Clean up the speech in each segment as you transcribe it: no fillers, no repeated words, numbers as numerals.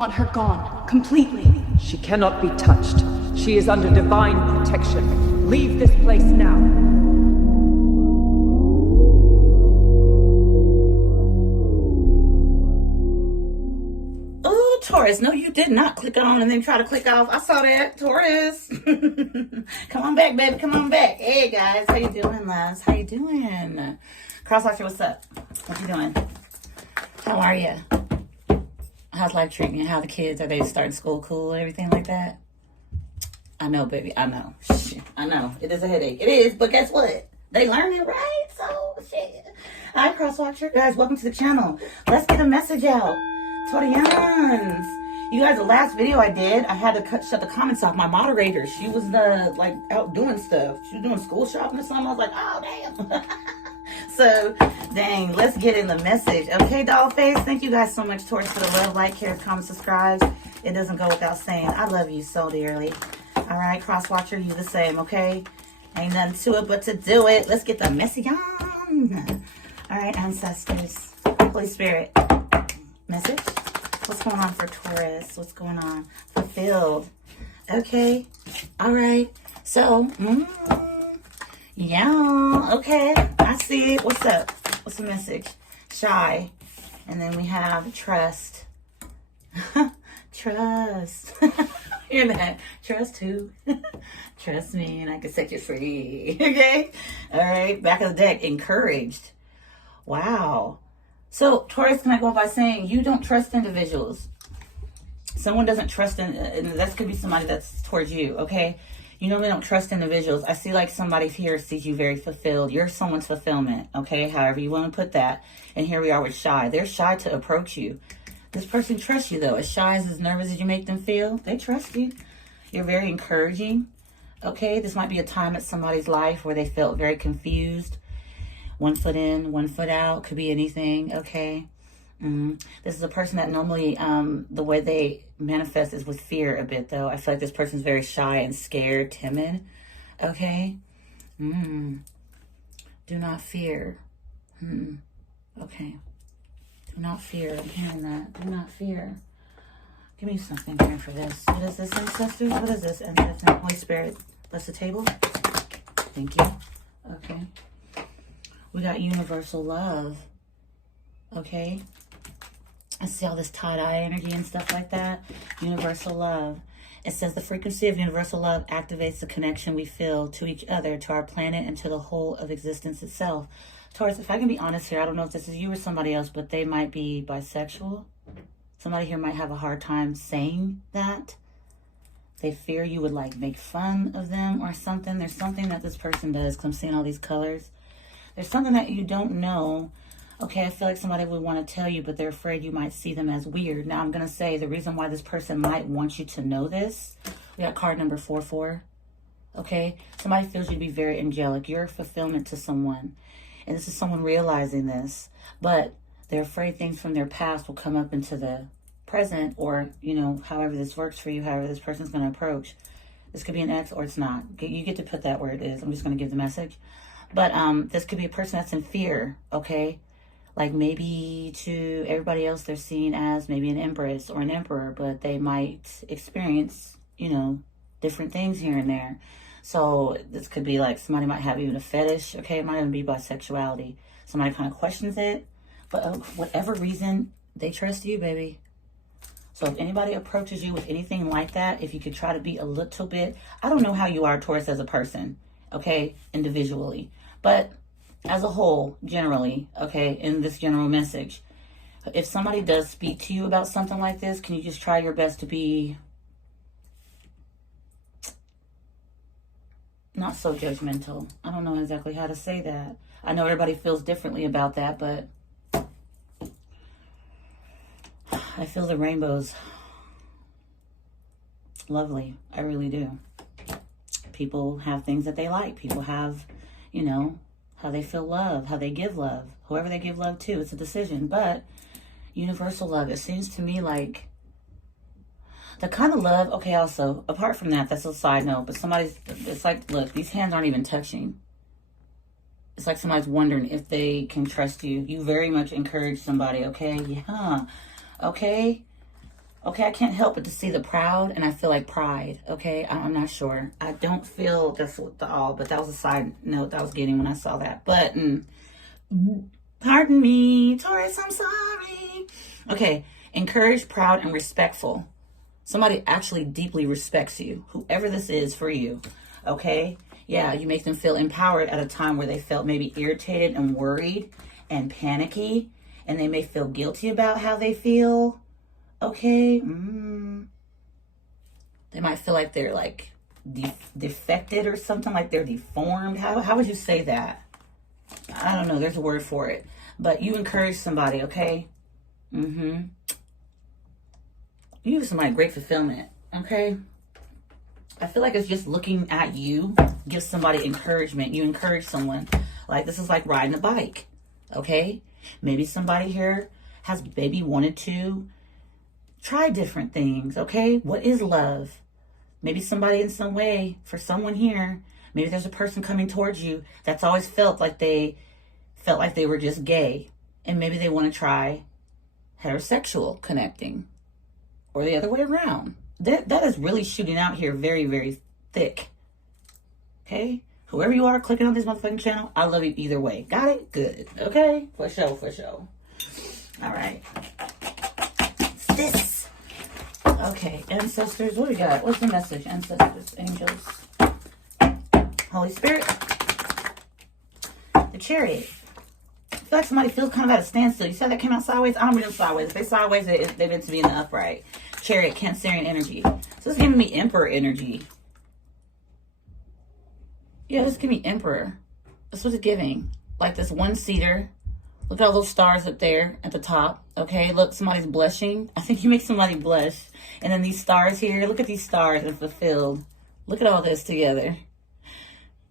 Want her gone, completely. She cannot be touched. She is under divine protection. Leave this place now. Oh, Taurus, no, you did not click on and then try to click off. I saw that, Taurus. Come on back, baby. Come on back. Hey, guys. How you doing, loves? How you doing? Crosswatcher, what's up? What you doing? How are you? How's life treating you? How the kids? Are they starting school cool and everything like that? I know, baby. I know. Shit. I know. It is a headache. It is, but guess what? They learning, right? So, shit. Hi, Crosswatcher. Guys, welcome to the channel. Let's get a message out. Torians. You guys, the last video I did, I had to shut the comments off. My moderator, she was out doing stuff. She was doing school shopping or something. I was like, oh, damn. So, dang, let's get in the message. Okay, Dollface, thank you guys so much, Taurus, for the love, like, care, comment, subscribes. It doesn't go without saying. I love you so dearly. All right, Crosswatcher, you the same, okay? Ain't nothing to it but to do it. Let's get the message on. All right, ancestors, Holy Spirit, message. What's going on for Taurus? What's going on? Fulfilled. Okay. All right. So, yeah, okay, I see it. What's up? What's the message? Shy. And then we have trust. Trust. Hear that? Trust who? Trust me and I can set you free. Okay? All right, back of the deck. Encouraged. Wow. So, Taurus, can I go by saying you don't trust individuals? Someone doesn't trust, and that could be somebody that's towards you, okay? You know they don't trust individuals. I see like somebody here sees you very fulfilled. You're someone's fulfillment, okay? However you want to put that. And here we are with shy. They're shy to approach you. This person trusts you, though. As shy as nervous as you make them feel, they trust you. You're very encouraging, okay? This might be a time at somebody's life where they felt very confused. 1 foot in, 1 foot out. Could be anything, okay? This is a person that normally, the way they manifest is with fear a bit, though. I feel like this person's very shy and scared, timid, okay? Do not fear. Okay. Do not fear. I'm hearing that. Do not fear. Give me something here for this. What is this, ancestors? What is this, ancestors? Holy Spirit, bless the table. Thank you. Okay. We got universal love. Okay. I see all this tie-dye energy and stuff like that. Universal love. It says the frequency of universal love activates the connection we feel to each other, to our planet, and to the whole of existence itself. Taurus, if I can be honest here, I don't know if this is you or somebody else, but they might be bisexual. Somebody here might have a hard time saying that. They fear you would like make fun of them or something. There's something that this person does, because I'm seeing all these colors. There's something that you don't know. Okay, I feel like somebody would want to tell you, but they're afraid you might see them as weird. Now, I'm going to say the reason why this person might want you to know this. We got card number 44. Okay, somebody feels you to be very angelic. You're a fulfillment to someone. And this is someone realizing this. But they're afraid things from their past will come up into the present, or, you know, however this works for you, however this person's going to approach. This could be an ex or it's not. You get to put that where it is. I'm just going to give the message. But this could be a person that's in fear, okay? Like maybe to everybody else they're seen as maybe an empress or an emperor, but they might experience, you know, different things here and there. So this could be like somebody might have even a fetish, okay? It might even be bisexuality. Somebody kind of questions it, but whatever reason, they trust you, baby. So if anybody approaches you with anything like that, if you could try to be a little bit, I don't know how you are, Taurus, as a person, okay, individually, but as a whole, generally, okay, in this general message, if somebody does speak to you about something like this, can you just try your best to be not so judgmental? I don't know exactly how to say that. I know everybody feels differently about that, but I feel the rainbow's lovely. I really do. People have things that they like. People have, you know, how they feel love, how they give love, whoever they give love to, it's a decision. But universal love, it seems to me like the kind of love, okay, also, apart from that, that's a side note, but it's like, look, these hands aren't even touching. It's like somebody's wondering if they can trust you. You very much encourage somebody, okay? Yeah, okay? Okay, I can't help but to see the proud, and I feel like pride. Okay, I'm not sure. I don't feel that's what the all, but that was a side note that I was getting when I saw that. But pardon me, Taurus, I'm sorry. Okay, encouraged, proud, and respectful. Somebody actually deeply respects you, whoever this is for you. Okay, yeah, you make them feel empowered at a time where they felt maybe irritated and worried and panicky, and they may feel guilty about how they feel. Okay, they might feel like they're like defected or something, like they're deformed. How would you say that? I don't know. There's a word for it. But you encourage somebody, okay? You give somebody great fulfillment, okay? I feel like it's just looking at you gives somebody encouragement. You encourage someone. Like, this is like riding a bike, okay? Maybe somebody here has maybe wanted to try different things, okay? What is love? Maybe somebody in some way, for someone here, maybe there's a person coming towards you that's always felt like they were just gay. And maybe they want to try heterosexual connecting. Or the other way around. That is really shooting out here very, very thick. Okay? Whoever you are clicking on this motherfucking channel, I love you either way. Got it? Good. Okay? For sure, for sure. All right. This. Okay, ancestors, what do we got? What's the message? Ancestors, angels, Holy Spirit, the Chariot. I feel like somebody feels kind of at a standstill. You said that came out sideways? I don't read them sideways. If they sideways, they meant to be in the upright. Chariot, Cancerian energy. So it's giving me Emperor energy. Yeah, this is giving me Emperor. That's what it's giving. Like this one-seater. Look at all those stars up there at the top. Okay, look, somebody's blushing. I think you make somebody blush. And then these stars here. Look at these stars and fulfilled. Look at all this together.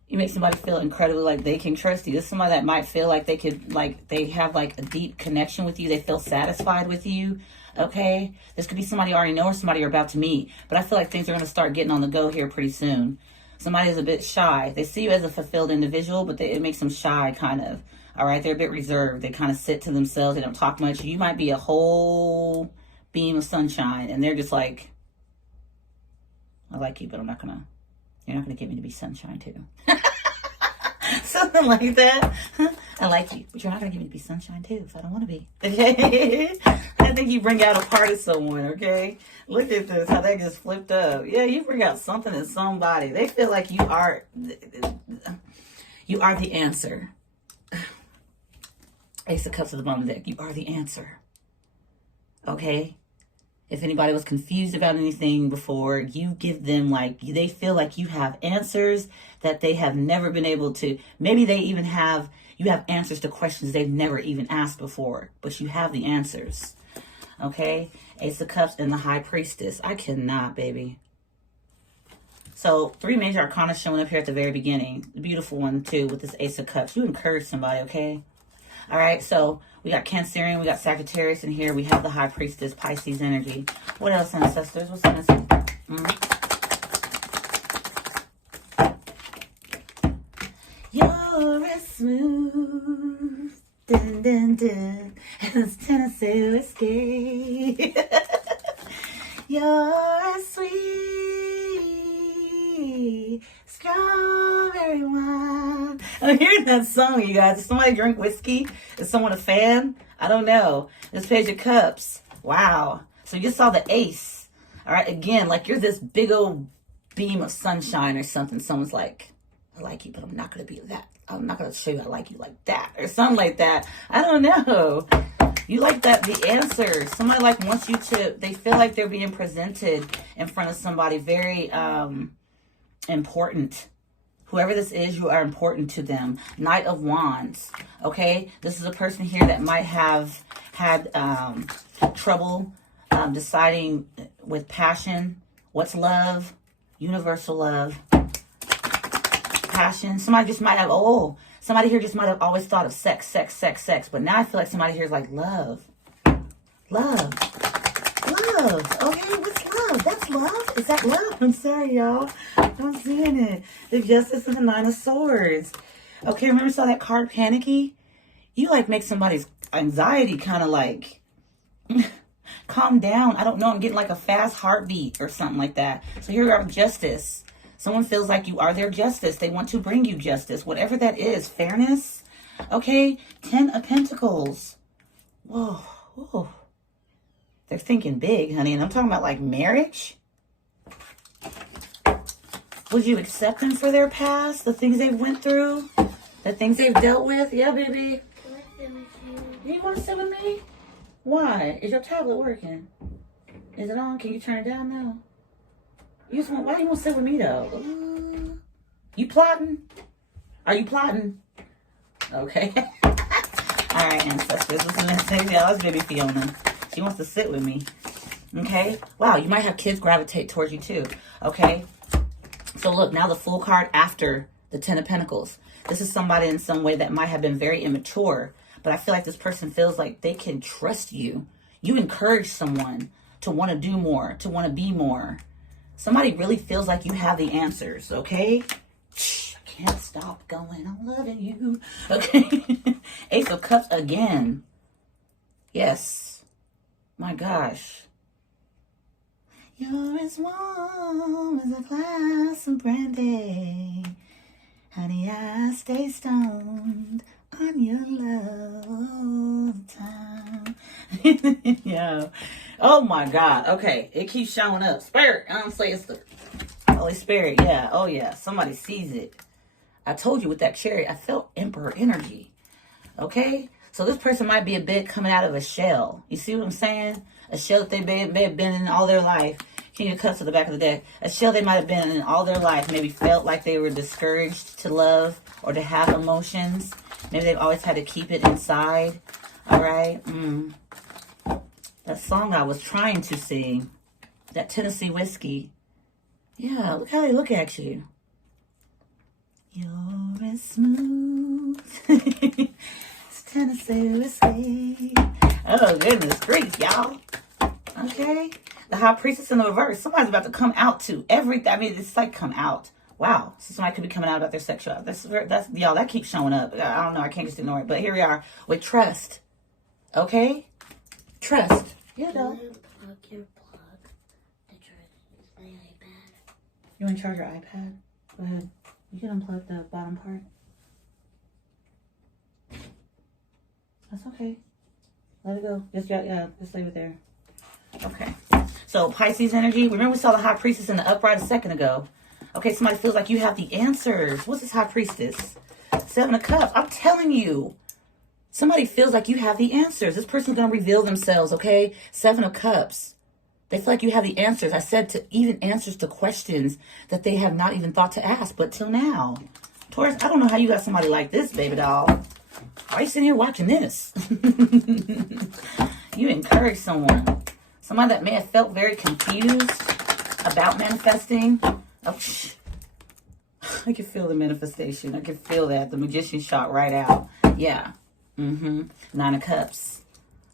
You make somebody feel incredibly like they can trust you. This is somebody that might feel like they could, like, they have like a deep connection with you. They feel satisfied with you. Okay, this could be somebody you already know or somebody you're about to meet. But I feel like things are going to start getting on the go here pretty soon. Somebody is a bit shy. They see you as a fulfilled individual, but it makes them shy, kind of. All right, they're a bit reserved. They kind of sit to themselves. They don't talk much. You might be a whole beam of sunshine, and they're just like, I like you, but you're not gonna get me to be sunshine too. Something like that. I like you, but you're not gonna get me to be sunshine too if I don't want to be. Okay. I think you bring out a part of someone. Okay. Look at this, how that just flipped up. Yeah, you bring out something in somebody. They feel like you are the answer. Ace of Cups at the bottom of the deck. You are the answer. Okay? If anybody was confused about anything before, you give them they feel like you have answers that they have never been able to. Maybe you have answers to questions they've never even asked before, but you have the answers. Okay? Ace of Cups and the High Priestess. I cannot, baby. So 3 major arcana showing up here at the very beginning. The beautiful one too with this Ace of Cups. You encourage somebody, okay? All right, so we got Cancerian, we got Sagittarius, and here we have the High Priestess, Pisces energy. What else, ancestors? What's missing? You're as smooth, dun, dun, dun, as Tennessee whiskey. You're as sweet, strawberry wine. I'm hearing that song, you guys. Does somebody drink whiskey? Is someone a fan? I don't know. This Page of Cups. Wow. So you just saw the ace. All right. Again, like you're this big old beam of sunshine or something. Someone's like, I like you, but I'm not going to be that. I'm not going to show you I like you like that or something like that. I don't know. You like that, the answer. Somebody like wants you to, they feel like they're being presented in front of somebody very important. Whoever this is, you are important to them. Knight of Wands, okay? This is a person here that might have had trouble deciding with passion. What's love? Universal love. Passion. Somebody just might have, somebody here just might have always thought of sex, sex, sex, sex. But now I feel like somebody here is like love. Love. Love. Okay, what's love? That's love? Is that love? I'm sorry, y'all. I'm seeing it. The Justice and the Nine of Swords. Okay, remember saw that card Panicky? You like make somebody's anxiety kind of like calm down. I don't know. I'm getting like a fast heartbeat or something like that. So here we are with justice. Someone feels like you are their justice. They want to bring you justice, whatever that is. Fairness. Okay. 10 of Pentacles. Whoa. Whoa. They're thinking big, honey. And I'm talking about like marriage. Would you accept them for their past? The things they've went through? The things they've dealt with? Yeah, baby. You want to sit with me? Why? Is your tablet working? Is it on? Can you turn it down now? You just want, why do you want to sit with me though? You plotting? Are you plotting? Okay. Alright, ancestors. Listen to this. Y'all, it's baby Fiona. She wants to sit with me. Okay. Wow, you might have kids gravitate towards you too. Okay. So look, now the Fool card after the 10 of Pentacles. This is somebody in some way that might have been very immature. But I feel like this person feels like they can trust you. You encourage someone to want to do more, to want to be more. Somebody really feels like you have the answers, okay? I can't stop going. I'm loving you. Okay. Ace of Cups again. Yes. My gosh. You're as warm as a glass of brandy. Honey, I stay stoned on your love all the time. Yeah. Oh my God. Okay. It keeps showing up. Spirit. I don't say it's the Holy Spirit. Yeah. Oh yeah. Somebody sees it. I told you with that Chariot, I felt Emperor energy. Okay. So this person might be a bit coming out of a shell. You see what I'm saying? A shell that they may have been in all their life. King of Cups to the back of the deck. A shell they might have been in all their life. Maybe felt like they were discouraged to love or to have emotions. Maybe they've always had to keep it inside. All right. That song I was trying to sing. That Tennessee Whiskey. Yeah, look how they look at you. You're as smooth. It's Tennessee Whiskey. Oh, goodness grief, y'all. Okay. The High Priestess in the reverse. Somebody's about to come out to everything. I mean, it's like come out. Wow. So somebody could be coming out about their sexuality. That's y'all, that keeps showing up. I don't know. I can't just ignore it. But here we are with trust. Okay? Trust. Yeah, though. Unplug your plug. The iPad. You want to charge your iPad? Go ahead. You can unplug the bottom part. That's okay. Let it go. Just leave it there. Okay. So Pisces energy. Remember we saw the High Priestess in the upright a second ago. Okay, somebody feels like you have the answers. What's this High Priestess? 7 of Cups. I'm telling you. Somebody feels like you have the answers. This person's going to reveal themselves, okay? 7 of Cups. They feel like you have the answers. I said to even answers to questions that they have not even thought to ask, but till now. Taurus, I don't know how you got somebody like this, baby doll. Why are you sitting here watching this? You encourage someone. Somebody that may have felt very confused about manifesting. Oh, I can feel the manifestation. I can feel that. The Magician shot right out. Yeah. 9 of Cups.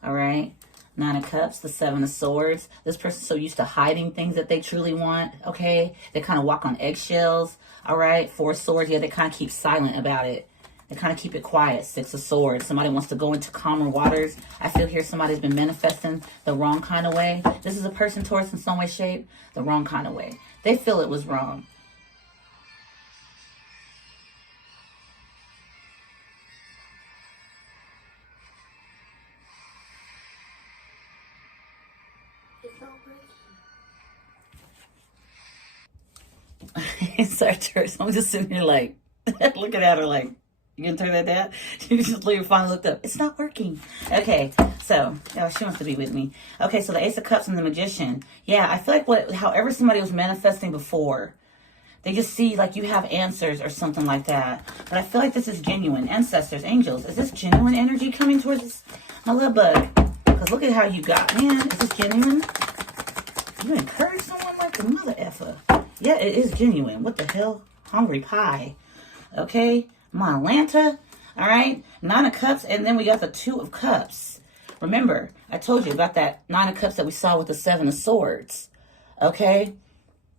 All right. 9 of Cups, the 7 of Swords. This person's so used to hiding things that they truly want. Okay. They kind of walk on eggshells. All right. 4 of Swords. Yeah, they kind of keep silent about it. They kind of keep it quiet. 6 of Swords. Somebody wants to go into calmer waters. I feel here somebody's been manifesting the wrong kind of way. This is a person, Taurus, in some way, shape, the wrong kind of way. They feel it was wrong. It's not working. Sorry, Taurus. I'm just sitting here like, looking at her like, you gonna turn that down? She just finally looked up. It's not working. Okay, so she wants to be with me. Okay, so the Ace of Cups and the Magician. Yeah, I feel like however somebody was manifesting before, they just see like you have answers or something like that. But I feel like this is genuine. Ancestors, angels, is this genuine energy coming towards this, my little bug? Because look at how you got, man. Is this genuine? You encourage someone like the mother effer. Yeah, it is genuine. What the hell? Hungry pie. Okay. My Atlanta, all right, 9 of Cups, and then we got the 2 of Cups. Remember, I told you about that 9 of Cups that we saw with the 7 of Swords, okay?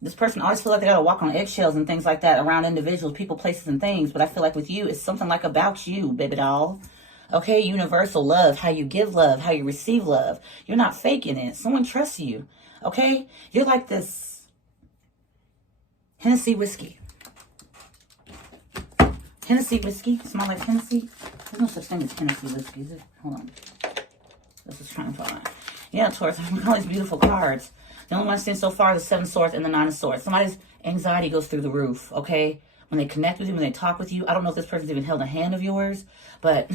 This person always feels like they got to walk on eggshells and things like that around individuals, people, places, and things, but I feel like with you, it's something like about you, baby doll, Okay, universal love, how you give love, how you receive love. You're not faking it. Someone trusts you. Okay? You're like this Hennessy whiskey. Hennessy whiskey? Smell like Hennessy? There's no such thing as Hennessy whiskey, is it? Hold on. This is trying to find. Yeah, Taurus, I'm looking at all these beautiful cards. The only one I've seen so far is the 7 of Swords and the 9 of Swords. Somebody's anxiety goes through the roof, okay? When they connect with you, when they talk with you, I don't know if this person's even held a hand of yours, but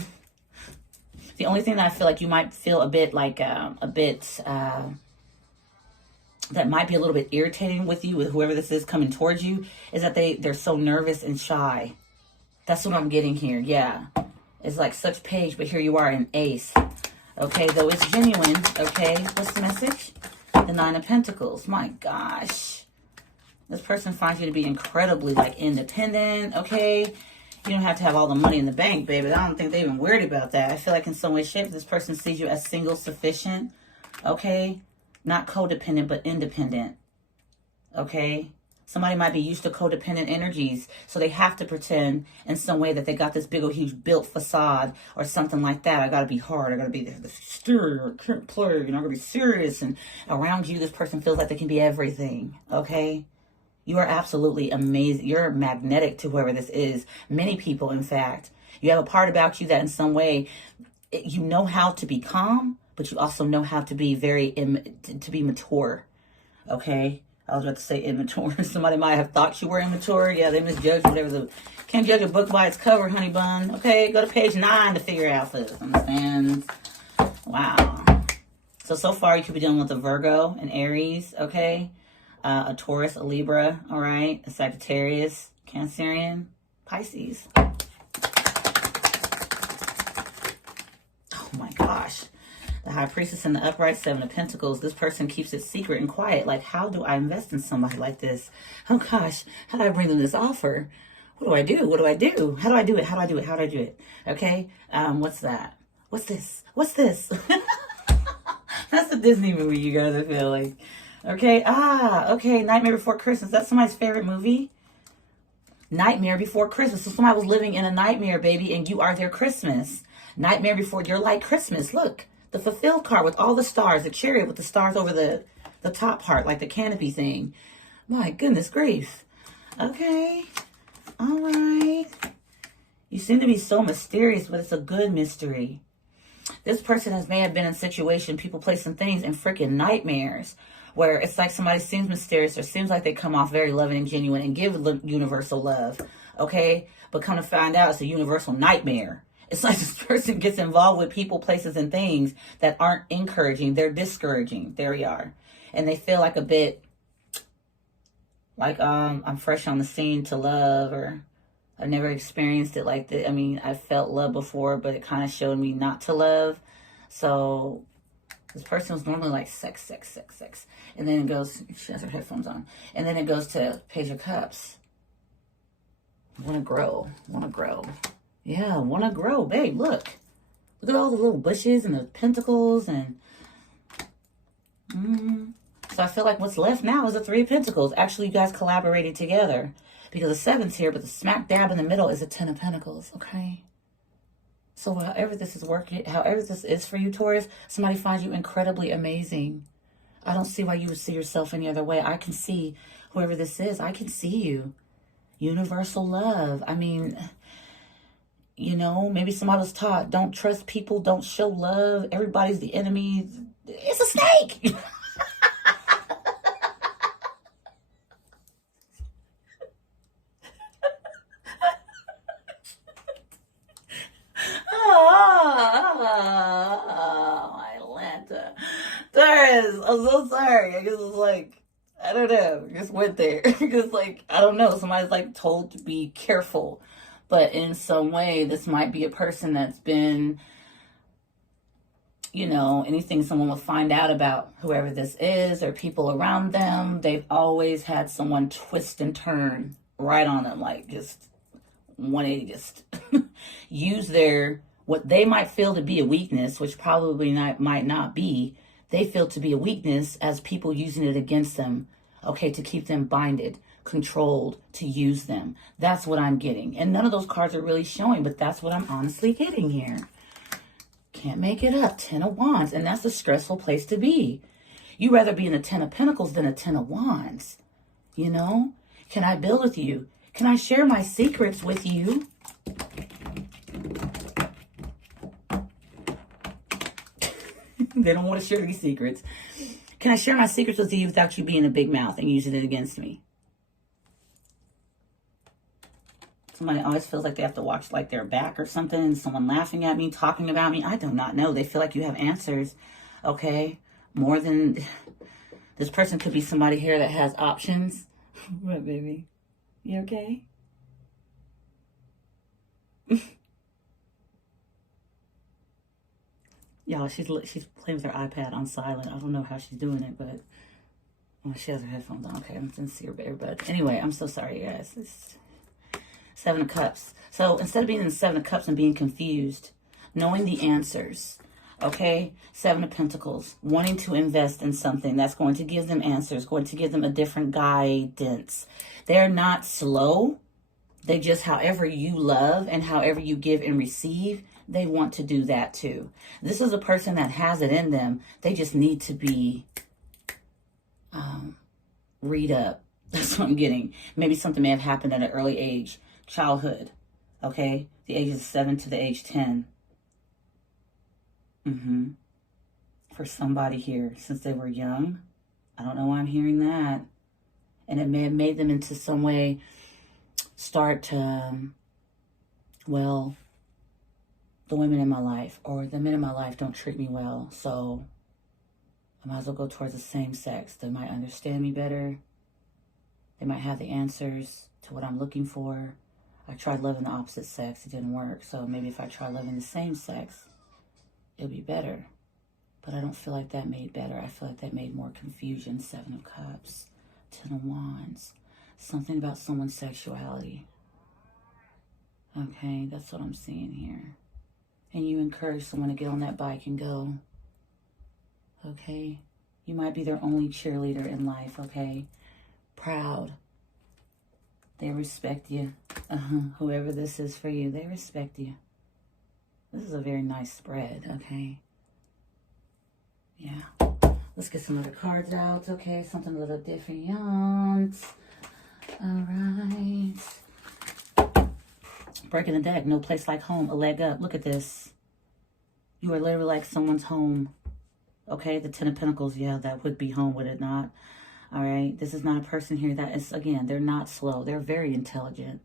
the only thing that I feel like you might feel a bit like, that might be a little bit irritating with you, with whoever this is coming towards you, is that they're so nervous and shy. That's what I'm getting here, yeah. It's like such page, but here you are in ace. Okay, though it's genuine, okay? What's the message? The 9 of Pentacles. My gosh. This person finds you to be incredibly, like, independent, okay? You don't have to have all the money in the bank, baby. I don't think they're even worried about that. I feel like in some way, shape, this person sees you as single sufficient, okay? Not codependent, but independent, okay? Somebody might be used to codependent energies, so they have to pretend in some way that they got this big old huge built facade or something like that. I got to be hard. I got to be the exterior. I can't play. You know, I got to be serious. And around you, this person feels like they can be everything, okay? You are absolutely amazing. You're magnetic to whoever this is. Many people, in fact. You have a part about you that in some way, you know how to be calm, but you also know how to be to be mature, okay? I was about to say immature. Somebody might have thought you were immature. Yeah, they misjudged whatever. Can't judge a book by its cover, honey bun. Okay, go to page 9 to figure it out first. Understand? Wow. So far you could be dealing with a Virgo, an Aries, okay? A Taurus, a Libra, all right? A Sagittarius, Cancerian, Pisces. Oh my gosh. The High Priestess and the Upright 7 of Pentacles. This person keeps it secret and quiet. Like, how do I invest in somebody like this? Oh gosh, how do I bring them this offer? What do I do? What do I do? How do I do it? How do I do it? How do I do it? Okay, what's that? What's this? What's this? That's a Disney movie, you guys, I feel like. Okay, okay, Nightmare Before Christmas. That's somebody's favorite movie. Nightmare Before Christmas. So somebody was living in a nightmare, baby, and you are their Christmas. Nightmare Before, you're like Christmas. Look. The fulfilled card with all the stars, the chariot with the stars over the top part, like the canopy thing. My goodness grief. Okay. All right. You seem to be so mysterious, but it's a good mystery. This person may have been in a situation, people, placing things in freaking nightmares, where it's like somebody seems mysterious or seems like they come off very loving and genuine and give universal love. Okay. But come to find out, it's a universal nightmare. It's like this person gets involved with people, places, and things that aren't encouraging. They're discouraging. There we are. And they feel like a bit like I'm fresh on the scene to love, or I've never experienced it like that. I mean, I felt love before, but it kind of showed me not to love. So this person was normally like sex. And then it goes, she has her headphones on. And then it goes to Page of Cups. Want to grow. Yeah, want to grow, babe. Look at all the little bushes and the pentacles, and so I feel like what's left now is the 3 of Pentacles. Actually, you guys collaborated together because the 7's here, but the smack dab in the middle is a 10 of Pentacles. Okay. So however this is working, however this is for you, Taurus, somebody finds you incredibly amazing. I don't see why you would see yourself any other way. I can see whoever this is. I can see you. Universal love. I mean, you know, maybe somebody was taught, don't trust people, don't show love, everybody's the enemy. It's a snake. Oh, Atlanta. Taurus, I'm so sorry. I guess it's like, I don't know, just went there. Because like, I don't know, somebody's like told to be careful. But in some way, this might be a person that's been, you know, anything someone will find out about whoever this is or people around them, they've always had someone twist and turn right on them, like just 180, just use what they might feel to be a weakness, which probably might not be, they feel to be a weakness as people using it against them, okay, to keep them binded, controlled, to use them. That's what I'm getting. And none of those cards are really showing, but that's what I'm honestly getting here. Can't make it up. 10 of Wands. And that's a stressful place to be. You'd rather be in a 10 of Pentacles than a 10 of Wands. You know? Can I build with you? Can I share my secrets with you? They don't want to share these secrets. Can I share my secrets with you without you being a big mouth and using it against me? Somebody always feels like they have to watch like their back or something. Someone laughing at me, talking about me. I do not know. They feel like you have answers. Okay? More than... This person could be somebody here that has options. What, baby? You okay? Y'all, she's playing with her iPad on silent. I don't know how she's doing it, but well, she has her headphones on. Okay, I didn't see her bare butt. Anyway, I'm so sorry, guys. It's 7 of Cups. So instead of being in the 7 of Cups and being confused, knowing the answers, okay? 7 of Pentacles, wanting to invest in something that's going to give them answers, going to give them a different guidance. They're not slow. They just, however you love and however you give and receive, they want to do that too. This is a person that has it in them. They just need to be read up. That's what I'm getting. Maybe something may have happened at an early age. Childhood. Okay? The ages 7 to the age 10. For somebody here, since they were young. I don't know why I'm hearing that. And it may have made them into some way start to, well, the women in my life or the men in my life don't treat me well, so I might as well go towards the same sex. They might understand me better. They might have the answers to what I'm looking for. I tried loving the opposite sex. It didn't work. So maybe if I try loving the same sex, it'll be better. But I don't feel like that made better. I feel like that made more confusion. 7 of Cups, 10 of Wands. Something about someone's sexuality. Okay, that's what I'm seeing here. And you encourage someone to get on that bike and go. Okay? You might be their only cheerleader in life, okay? Proud. They respect you. Whoever this is for you, they respect you. This is a very nice spread, okay? Yeah. Let's get some other cards out, okay? Something a little different. All right. Breaking the deck. No place like home. A leg up. Look at this. You are literally like someone's home. Okay? The 10 of Pentacles. Yeah, that would be home, would it not? All right? This is not a person here that is, again, they're not slow. They're very intelligent.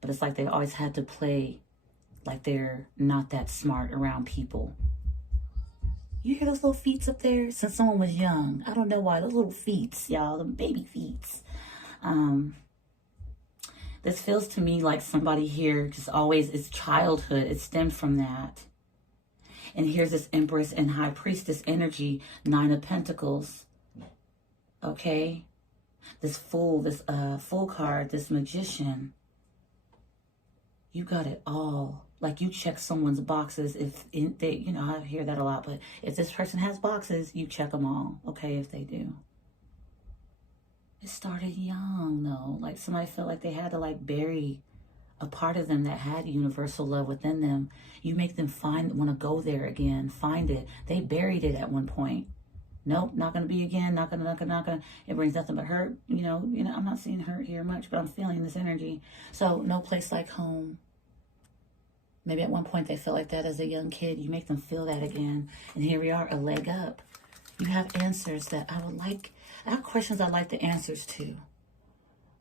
But it's like they always had to play like they're not that smart around people. You hear those little feet up there? Since someone was young. I don't know why. Those little feet, y'all. The baby feet. This feels to me like somebody here just always, it's childhood. It stemmed from that. And here's this Empress and High Priestess energy. 9 of Pentacles. Okay? This Fool card, this Magician. You got it all. Like you check someone's boxes if they, you know, I hear that a lot, but if this person has boxes, you check them all. Okay, if they do. It started young though. Like somebody felt like they had to like bury a part of them that had universal love within them. You make them want to go there again, find it. They buried it at one point. Nope, not going to be again, not going to. It brings nothing but hurt. You know, I'm not seeing hurt here much, but I'm feeling this energy. So no place like home. Maybe at one point they felt like that as a young kid. You make them feel that again. And here we are, a leg up. You have answers that I would like. I have questions I'd like the answers to.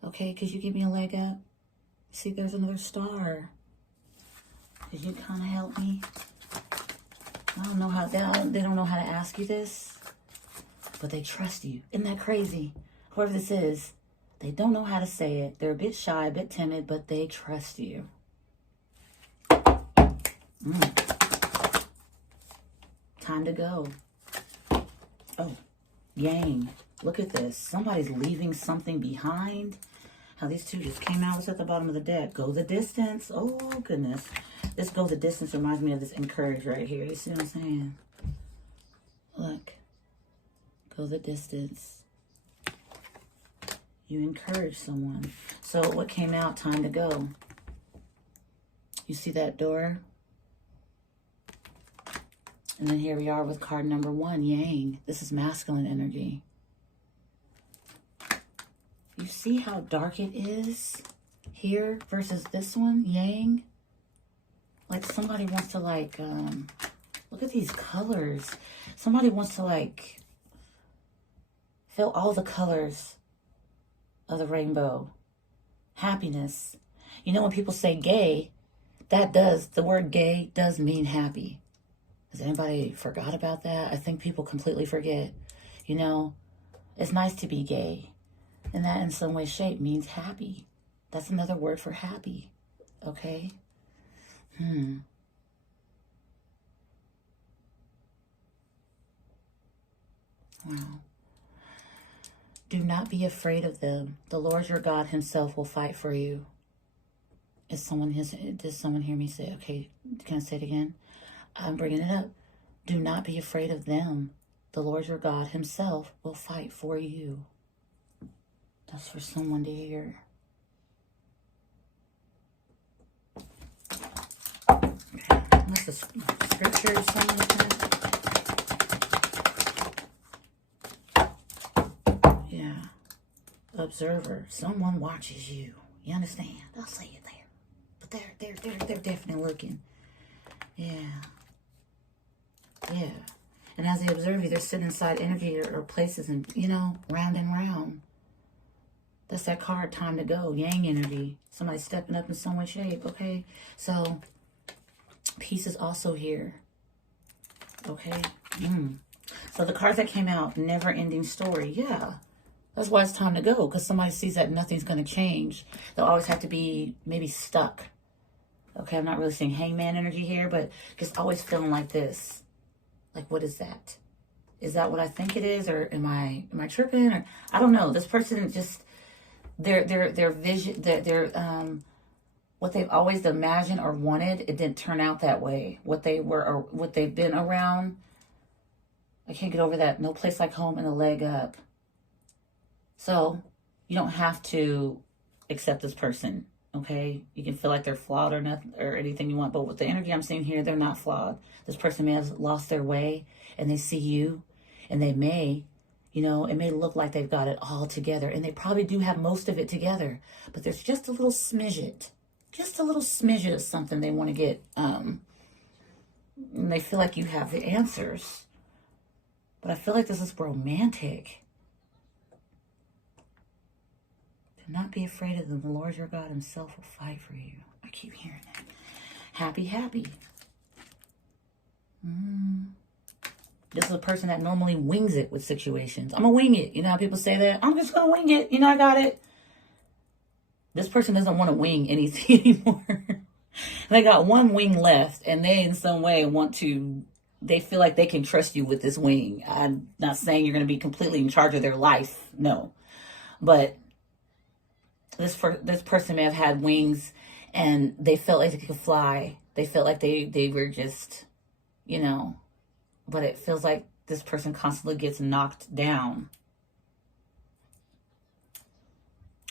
Okay, could you give me a leg up? See, there's another star. Could you kind of help me? I don't know how, they don't know how to ask you this. But they trust you. Isn't that crazy? Whoever this is, they don't know how to say it. They're a bit shy, a bit timid, but they trust you. Time to go. Oh, Yang. Look at this. Somebody's leaving something behind. How these two just came out. What's at the bottom of the deck? Go the distance. Oh, goodness. This go the distance reminds me of this encourage right here. You see what I'm saying? Look. Go the distance. You encourage someone. So what came out? Time to go. You see that door? And then here we are with card number 1, Yang. This is masculine energy. You see how dark it is here versus this one, Yang? Like somebody wants to like, look at these colors. Somebody wants to like feel all the colors of the rainbow. Happiness. You know when people say gay, the word gay does mean happy. Has anybody forgot about that? I think people completely forget. You know, it's nice to be gay. And that in some way, shape means happy. That's another word for happy. Okay? Wow. Do not be afraid of them. The Lord your God himself will fight for you. Does someone hear me say, okay, can I say it again? I'm bringing it up. Do not be afraid of them. The Lord your God himself will fight for you. That's for someone to hear. Okay. What's the scripture or something like that? Yeah. Observer. Someone watches you. You understand? I'll say it there. But they're definitely looking. Yeah. Yeah. And as they observe you, they're sitting inside energy or places and, you know, round and round. That's that card, time to go. Yang energy. Somebody stepping up in some way, shape. Okay. So, peace is also here. Okay. So the cards that came out, never ending story. Yeah. That's why it's time to go. Because somebody sees that nothing's going to change. They'll always have to be maybe stuck. Okay. I'm not really seeing hangman energy here, but just always feeling like this. Like, what is that? Is that what I think it is? Or am I tripping? Or I don't know. This person just, their vision, what they've always imagined or wanted, it didn't turn out that way. What they were, or what they've been around, I can't get over that. No place like home and a leg up. So you don't have to accept this person. Okay, you can feel like they're flawed or nothing or anything you want, but with the energy I'm seeing here, they're not flawed. This person may have lost their way, and they see you, and they may, you know, it may look like they've got it all together, and they probably do have most of it together, but there's just a little smidget of something they want to get, and they feel like you have the answers, but I feel like this is romantic. Do not be afraid of them. The Lord your God himself will fight for you. I keep hearing that. Happy, happy. This is a person that normally wings it with situations. I'm going to wing it. You know how people say that? I'm just going to wing it. You know, I got it. This person doesn't want to wing anything anymore. They got one wing left, and they in some way want to, they feel like they can trust you with this wing. I'm not saying you're going to be completely in charge of their life. No. But this person may have had wings, and they felt like they could fly. They felt like they were just, you know, but it feels like this person constantly gets knocked down.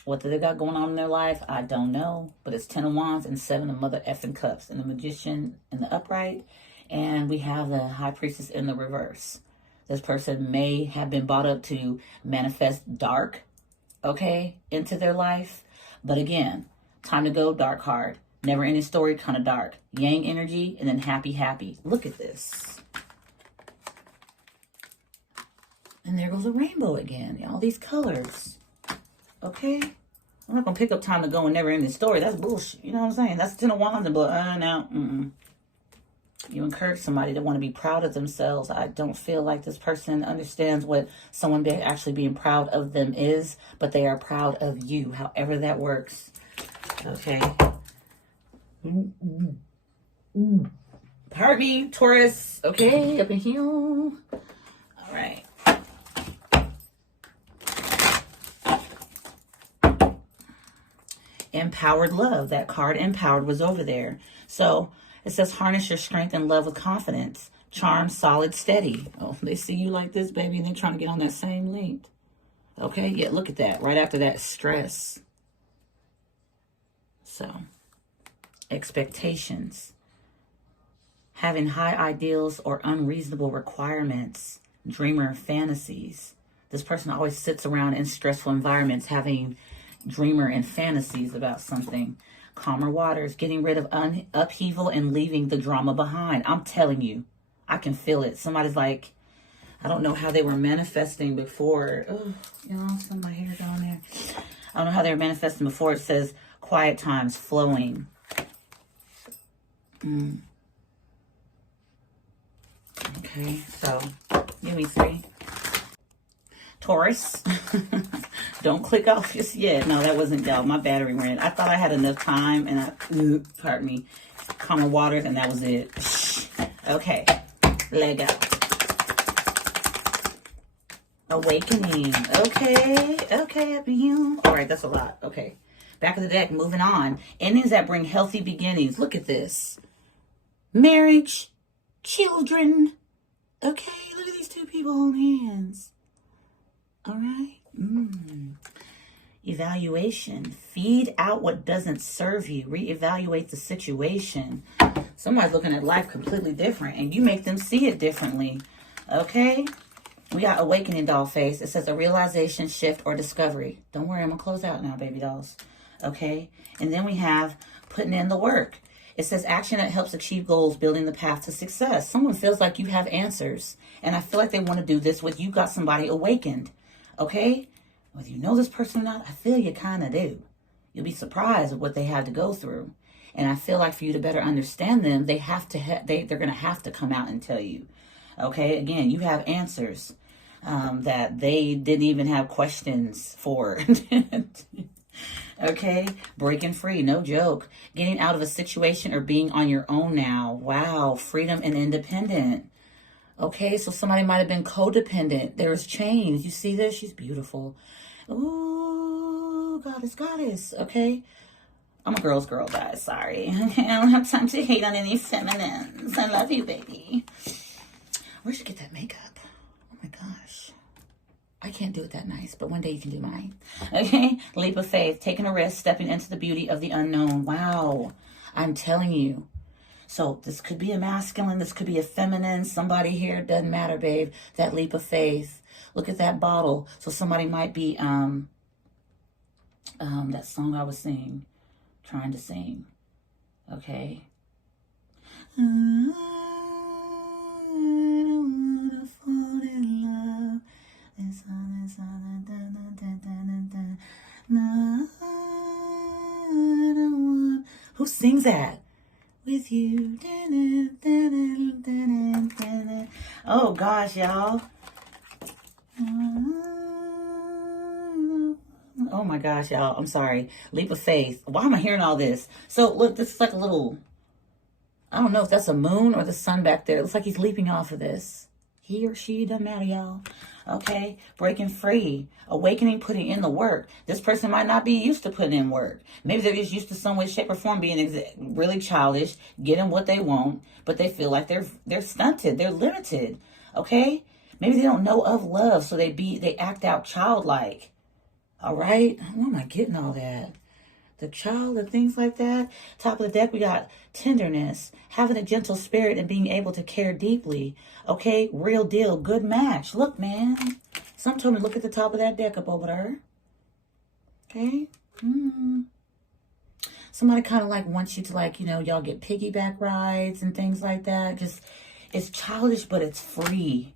What do they got going on in their life? I don't know. But it's 10 of Wands and 7 of Mother effing Cups. And the Magician in the upright. And we have the High Priestess in the reverse. This person may have been brought up to manifest dark, okay, into their life. But again, time to go, dark card. Never ending story, kind of dark. Yang energy, and then happy, happy. Look at this. And there goes a rainbow again. All these colors. Okay? I'm not going to pick up time to go and never ending story. That's bullshit. You know what I'm saying? That's 10 of Wands, but now, You encourage somebody to want to be proud of themselves. I don't feel like this person understands what someone actually being proud of them is, but they are proud of you, however that works. Okay. Pardon me, Taurus. Okay, up in here. All right. Empowered love. That card, empowered, was over there. So it says, harness your strength and love with confidence. Charm, solid, steady. Oh, they see you like this, baby, and they're trying to get on that same length. Okay, yeah, look at that. Right after that, stress. So, expectations. having high ideals or unreasonable requirements, dreamer fantasies. This person always sits around in stressful environments having dreamer and fantasies about something. Calmer waters, getting rid of upheaval and leaving the drama behind. I'm telling you, I can feel it. Somebody's like, I don't know how they were manifesting before. Oh, you know, some of my hair down there. I don't know how they were manifesting before. It says quiet times, flowing. Okay, so give me 3. Taurus. Don't click off just yet. No, that wasn't y'all. My battery ran. I thought I had enough time and pardon me, calmer waters, and that was it. Okay, leg out. Awakening. Okay, all right, that's a lot. Okay, back of the deck, moving on. Endings that bring healthy beginnings. Look at this. Marriage, children. Okay, look at these 2 people holding hands. All right. Evaluation. Feed out what doesn't serve you. Reevaluate the situation. Somebody's looking at life completely different, and you make them see it differently. Okay? We got awakening, doll face. It says a realization, shift, or discovery. Don't worry, I'm going to close out now, baby dolls. Okay? And then we have putting in the work. It says action that helps achieve goals, building the path to success. Someone feels like you have answers, and I feel like they want to do this with you. Got somebody awakened. Okay? Whether you know this person or not, I feel you kind of do. You'll be surprised at what they had to go through. And I feel like for you to better understand them, they have to they're going to have to come out and tell you. Okay? Again, you have answers that they didn't even have questions for. Okay? Breaking free, no joke. Getting out of a situation or being on your own now. Wow, freedom and independent. Okay, so somebody might have been codependent. There's change. You see this? She's beautiful. Ooh, goddess. Okay. I'm a girl's girl, guys. Sorry. Okay, I don't have time to hate on any feminines. I love you, baby. Where'd you get that makeup? Oh my gosh. I can't do it that nice, but one day you can do mine. Okay? Leap of faith. Taking a risk, stepping into the beauty of the unknown. Wow. I'm telling you. So this could be a masculine, this could be a feminine, somebody here, it doesn't matter, babe. That leap of faith. Look at that bottle. So somebody might be, that song I was trying to sing. Okay. I don't wanna fall in love. Who sings that? With you. Oh gosh, y'all. Oh my gosh, y'all. I'm sorry. Leap of faith. Why am I hearing all this? So look, this is like a little, I don't know if that's a moon or the sun back there. It looks like he's leaping off of this. He or she, doesn't matter, y'all. Okay, breaking free, awakening, putting in the work. This person might not be used to putting in work. Maybe they're just used to some way, shape, or form being really childish, getting what they want, but they feel like they're stunted, they're limited. Okay, maybe they don't know of love, so they act out childlike. All right, how am I getting all that? The child and things like that. Top of the deck, we got tenderness, having a gentle spirit and being able to care deeply. Okay, real deal, good match. Look, man. Some told me look at the top of that deck up over there. Okay. Somebody kind of like wants you to like, you know, y'all get piggyback rides and things like that. Just, it's childish, but it's free.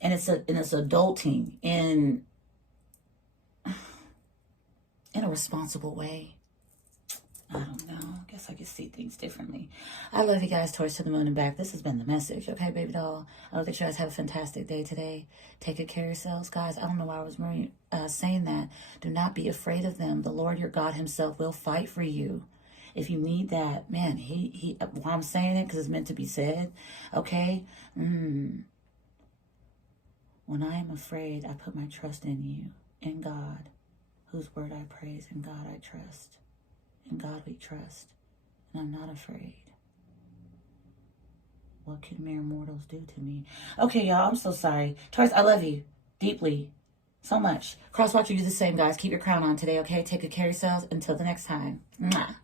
And it's adulting in a responsible way. I don't know. I guess I could see things differently. I love you guys, Taurus to the moon and back. This has been the message. Okay, baby doll. I hope that you guys have a fantastic day today. Take good care of yourselves. Guys, I don't know why I was saying that. Do not be afraid of them. The Lord your God himself will fight for you. If you need that, man, why I'm saying it, because it's meant to be said. Okay? When I am afraid, I put my trust in you, in God, whose word I praise, in God I trust. In God we trust. And I'm not afraid. What can mere mortals do to me? Okay, y'all, I'm so sorry. Taurus, I love you deeply. So much. Crosswatcher, you the same, guys. Keep your crown on today, okay? Take good care of yourselves. Until the next time. Mwah.